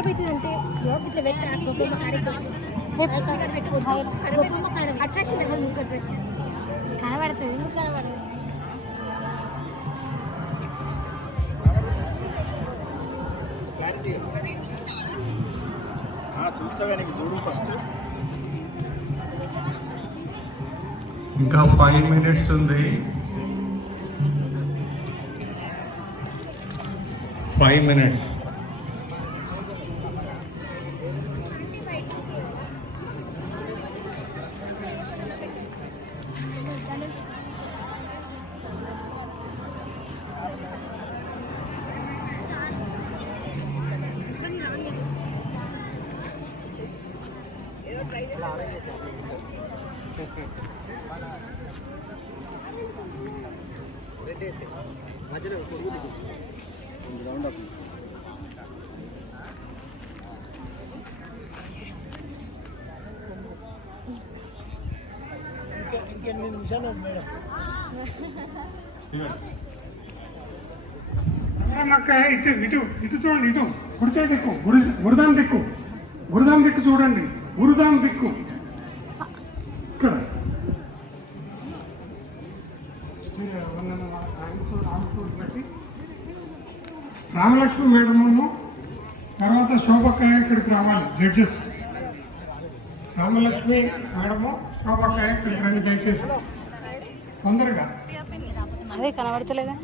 ఖరాబ్ అవుతుంది అంటే ఇట్లా పెట్టి అట్రాక్షన్ కనబడుతుంది ఎందుకు కనబడుతుంది చూస్తావా నీకు చూడు ఫస్ట్. ఇంకా 5 minutes ఉంది. 5 minutes. మధ్యలో రౌండ్ అప్ ఇంకెన్ని నిమిషాలు మేడం. ఇటు ఇటు ఇటు చూడండి, ఇటు గుడిచే దిక్కు, గురుదాం దిక్కు, గురుదాం దిక్కు చూడండి, గురుదాం దిక్కు ఇక్కడ. బట్టి రామలక్ష్మి మేడము తర్వాత శోభక్కయ్య ఇక్కడికి రావాలి. జడ్జెస్ రామలక్ష్మి మేడము శోభక్కయ్య ఇక్కడికి రండి దయచేసి తొందరగా. అదే కనబడతలేదా?